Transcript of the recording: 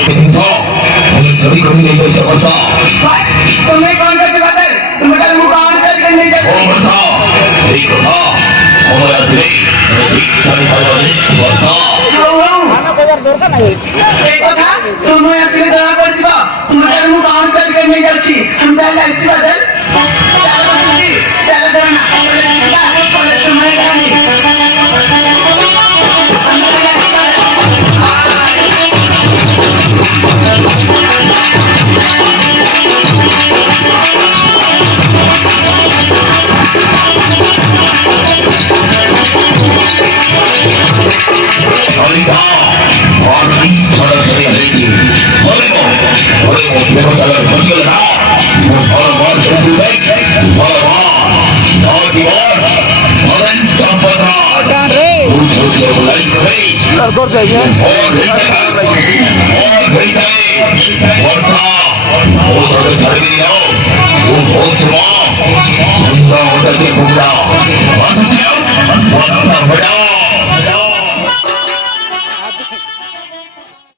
सभी कभी नहीं जाए वर्षा तुम्हें कौन सा बात है तुम बेटा मुंह कहां चल के नहीं जाते ओ वर्षा एक कथा हमारा दिले ठीक चल रहा है वर्षा एक कथा सुनो असली दरा पड़ जीवा तुम बेटा मुंह कहां चल के नहीं जाछी हम पहले अच्छी बात है चल बसंती चल दरना कॉलेज समय करानी सॉलिडा और नहीं छोड़ चले गई थी अरे वो देखो चलो मुश्किल ना और बहुत कैसे गई और दीवार और चंपता पूछो से बुलाई गई लड़कों चाहिए और वर्षा वो तो चढ़ गई हो वो बहुत सुंदर होता है घूमना बहुत बड़ा